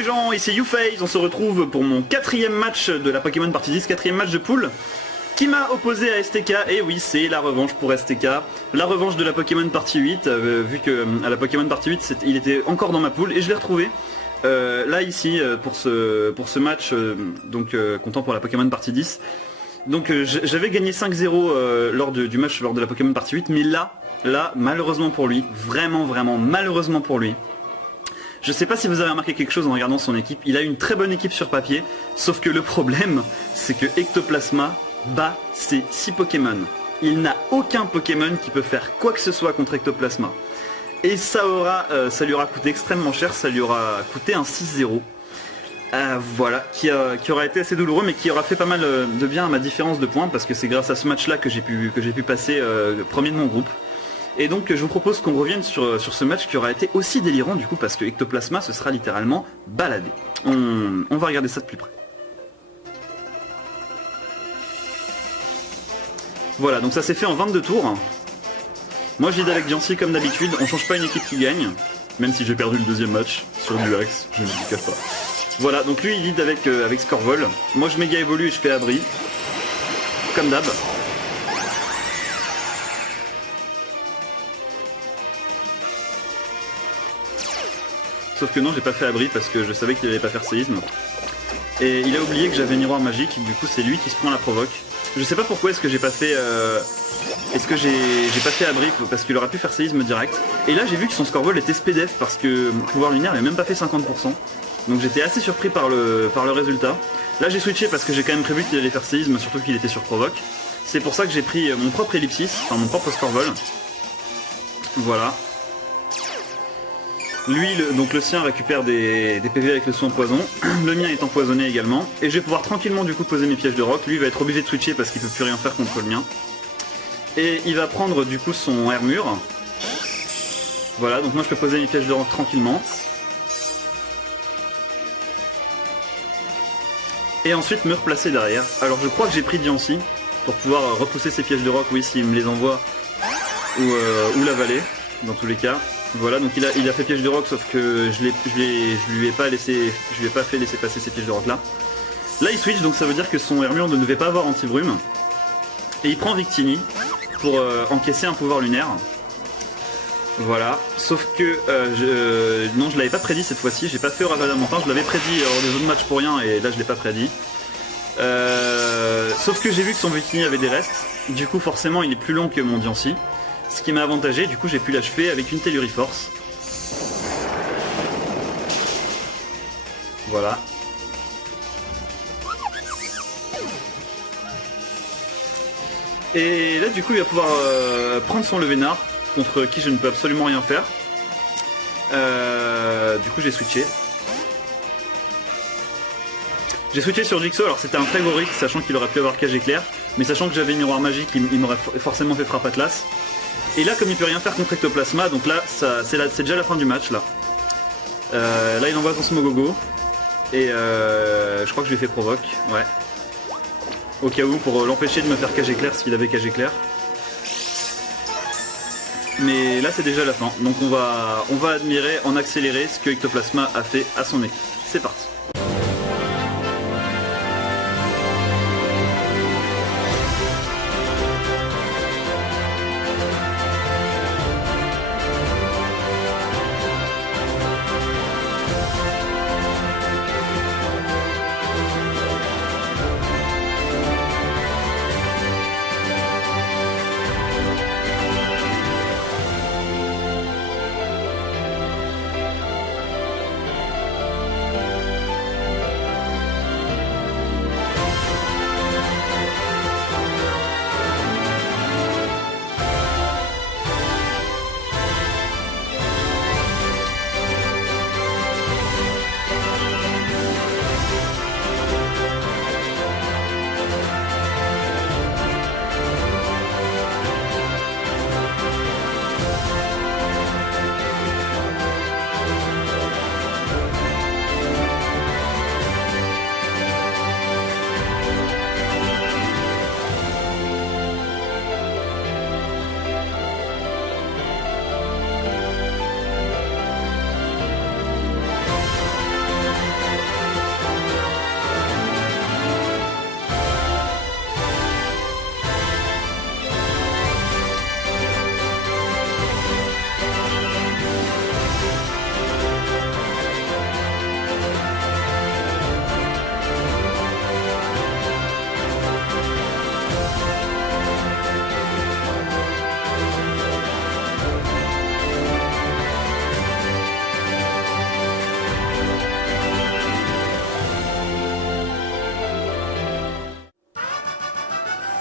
les gens, ici YouFaze, on se retrouve pour mon 4e match de la Pokémon Partie 10, 4e match de poule, qui m'a opposé à STK, et oui c'est la revanche pour STK, la revanche de la Pokémon Partie 8, vu que à la Pokémon Partie 8 il était encore dans ma poule, et je l'ai retrouvé, là ici, pour ce match, comptant pour la Pokémon Partie 10, donc j'avais gagné 5-0 lors du match lors de la Pokémon Partie 8, mais là, malheureusement pour lui, vraiment malheureusement pour lui, je sais pas si vous avez remarqué quelque chose en regardant son équipe, il a une très bonne équipe sur papier, sauf que le problème, c'est que Ectoplasma bat ses 6 Pokémon. Il n'a aucun Pokémon qui peut faire quoi que ce soit contre Ectoplasma. Et ça lui aura coûté extrêmement cher, ça lui aura coûté un 6-0. Voilà, qui aura été assez douloureux, mais qui aura fait pas mal de bien à ma différence de points, parce que c'est grâce à ce match-là que j'ai pu passer premier de mon groupe. Et donc je vous propose qu'on revienne sur ce match qui aura été aussi délirant du coup, parce que Ectoplasma se sera littéralement baladé. On va regarder ça de plus près. Voilà, donc ça s'est fait en 22 tours. Moi je lead avec Diancie comme d'habitude, on change pas une équipe qui gagne, même si j'ai perdu le deuxième match sur du axe, je ne vous cache pas. Voilà, donc lui il lead avec Scorvol. Moi je méga évolue et je fais abri, comme d'hab. Sauf que non, j'ai pas fait abri parce que je savais qu'il allait pas faire séisme. Et il a oublié que j'avais miroir magique, du coup c'est lui qui se prend la provoque. Je sais pas pourquoi est-ce que j'ai pas fait j'ai pas fait abri parce qu'il aurait pu faire séisme direct. Et là j'ai vu que son Scorvol était SPDF parce que pouvoir lunaire avait même pas fait 50%. Donc j'étais assez surpris par le résultat. Là j'ai switché parce que j'ai quand même prévu qu'il allait faire séisme, surtout qu'il était sur provoque. C'est pour ça que j'ai pris mon propre ellipsis, enfin mon propre Scorvol. Voilà. Lui, donc le sien récupère des PV avec le soin poison, le mien est empoisonné également, et je vais pouvoir tranquillement du coup poser mes pièges de rock. Lui il va être obligé de switcher parce qu'il peut plus rien faire contre le mien. Et il va prendre du coup son armure. Voilà, donc moi je peux poser mes pièges de rock tranquillement. Et ensuite me replacer derrière. Alors je crois que j'ai pris Diancie pour pouvoir repousser ses pièges de rock, oui, s'il me les envoie, ou la vallée, dans tous les cas. Voilà, donc il a fait piège de rock, sauf que je lui ai pas fait laisser passer ces pièges de rock là. Là il switch, donc ça veut dire que son armure ne devait pas avoir anti-brume. Et il prend Victini pour encaisser un pouvoir lunaire. Voilà, sauf que non, je l'avais pas prédit cette fois-ci, j'ai pas fait au Ravallamontin, je l'avais prédit hors des autres matchs pour rien et là je l'ai pas prédit. Sauf que j'ai vu que son Victini avait des restes, du coup forcément il est plus long que mon Diancie. Ce qui m'a avantagé, du coup j'ai pu l'achever avec une Telluriforce. Voilà. Et là du coup il va pouvoir prendre son Levénard, contre qui je ne peux absolument rien faire. Du coup j'ai switché. J'ai switché sur Jigsaw, alors c'était un très gros risque, sachant qu'il aurait pu avoir cage éclair, mais sachant que j'avais miroir magique, il m'aurait forcément fait frappe Atlas. Et là, comme il peut rien faire contre Ectoplasma, donc là, c'est déjà la fin du match, là. Là, il envoie son Smogogo. Et je crois que je lui ai fait provoque, ouais. Au cas où, pour l'empêcher de me faire cage éclair s'il avait cage éclair. Mais là, c'est déjà la fin. Donc on va admirer en accéléré ce que Ectoplasma a fait à son équipe. C'est parti.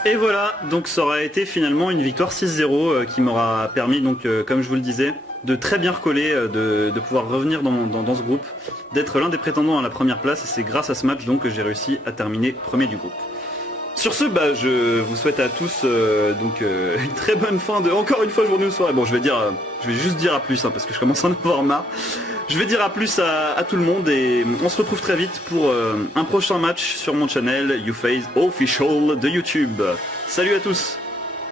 Et voilà, donc ça aura été finalement une victoire 6-0 qui m'aura permis, donc comme je vous le disais, de très bien recoller, de pouvoir revenir dans ce groupe, d'être l'un des prétendants à la première place, et c'est grâce à ce match donc que j'ai réussi à terminer premier du groupe. Sur ce, je vous souhaite à tous une très bonne fin de, encore une fois, journée ou soirée. Bon, je vais juste dire à plus, parce que je commence à en avoir marre. Je vais dire à plus à tout le monde et on se retrouve très vite pour un prochain match sur mon channel YouFaze Official de YouTube. Salut à tous!